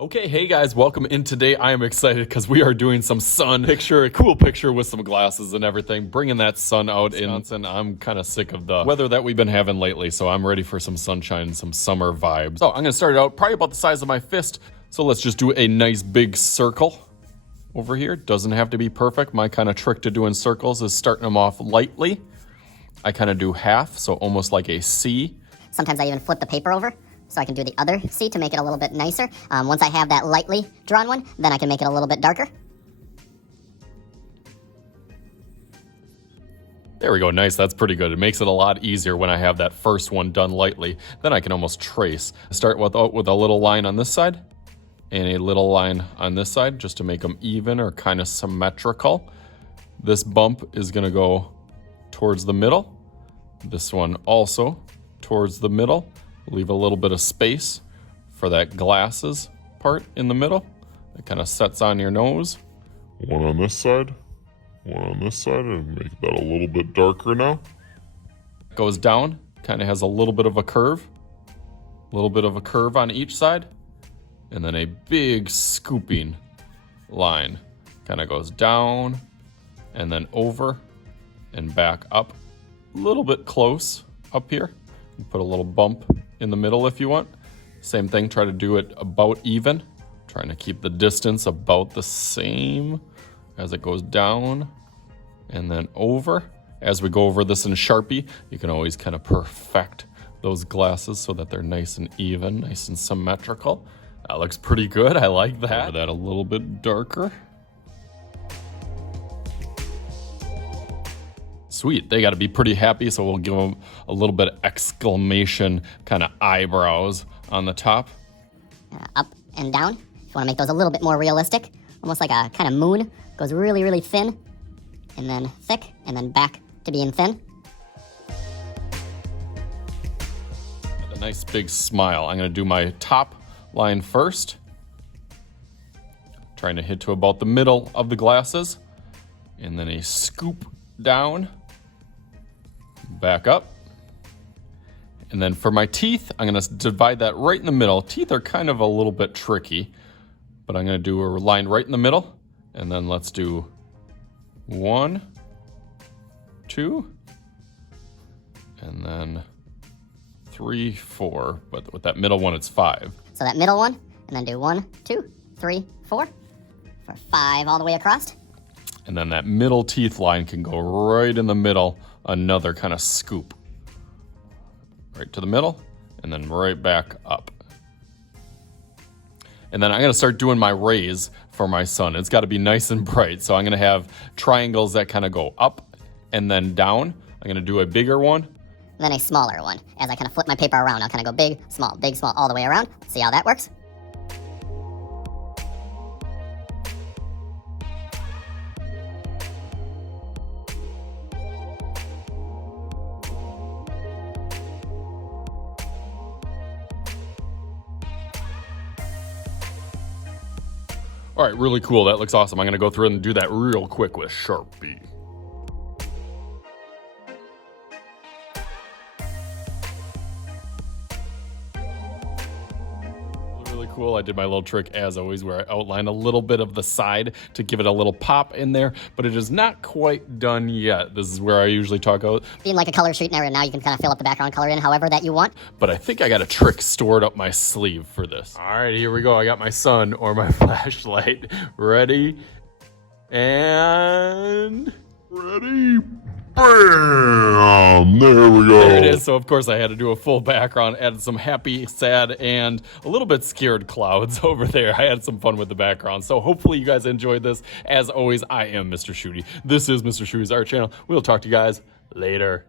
Okay, hey guys, welcome in. Today I am excited because we are doing some sun picture, a cool picture with some glasses and everything, bringing that sun out in Wisconsin. I'm kind of sick of the weather that we've been having lately, so I'm ready for some sunshine, some summer vibes. So I'm gonna start it out probably about the size of my fist. So let's just do a nice big circle over here. Doesn't have to be perfect. My kind of trick to doing circles is starting them off lightly. I kind of do half, so almost like a C. Sometimes I even flip the paper over so I can do the other C to make it a little bit nicer. Once I have that lightly drawn one, then I can make it a little bit darker. There we go, nice, that's pretty good. It makes it a lot easier when I have that first one done lightly. Then I can almost trace. Start with a little line on this side and a little line on this side just to make them even or kind of symmetrical. This bump is gonna go towards the middle. This one also towards the middle. Leave a little bit of space for that glasses part in the middle. It kind of sets on your nose. One on this side, and make that a little bit darker now. Goes down, kind of has a little bit of a curve. On each side. And then a big scooping line. Kind of goes down and then over and back up. A little bit close up here. Put a little bump in the middle if you want. Same thing, try to do it about even. Trying to keep the distance about the same as it goes down and then over. As we go over this in Sharpie, you can always kind of perfect those glasses so that they're nice and even, nice and symmetrical. That looks pretty good, I like that. Over that a little bit darker. Sweet, they got to be pretty happy, so we'll give them a little bit of exclamation kind of eyebrows on the top. Up and down. If you want to make those a little bit more realistic, almost like a kind of moon. Goes really, really thin, and then thick, and then back to being thin. A nice big smile. I'm going to do my top line first. Trying to hit to about the middle of the glasses, and then a scoop down. Back up. And then for my teeth, I'm going to divide that right in the middle. Teeth are kind of a little bit tricky, but I'm going to do a line right in the middle. And then let's do 1, 2, and then 3, 4. But with that middle one, it's 5. So that middle one, and then do 1, 2, 3, 4, for 5 all the way across. And then that middle teeth line can go right in the middle, another kind of scoop. Right to the middle, and then right back up. And then I'm gonna start doing my rays for my sun. It's gotta be nice and bright, so I'm gonna have triangles that kind of go up and then down. I'm gonna do a bigger one. Then a smaller one. As I kind of flip my paper around, I'll kind of go big, small, all the way around. See how that works? All right, really cool. That looks awesome. I'm gonna go through and do that real quick with Sharpie. Really cool. I did my little trick as always where I outline a little bit of the side to give it a little pop in there, but it is not quite done yet. This is where I usually talk about. Being like a color sheet area, now you can kind of fill up the background color in however that you want. But I think I got a trick stored up my sleeve for this. All right, here we go. I got my sun or my flashlight ready and Ready? Bam! There we go. there it is. So of course I had to do a full background, added some happy, sad, and a little bit scared clouds over there. I had some fun with the background. So hopefully you guys enjoyed this. As always, I am Mr. Shooty. This is Mr. Shooty's Art Channel. We'll talk to you guys later.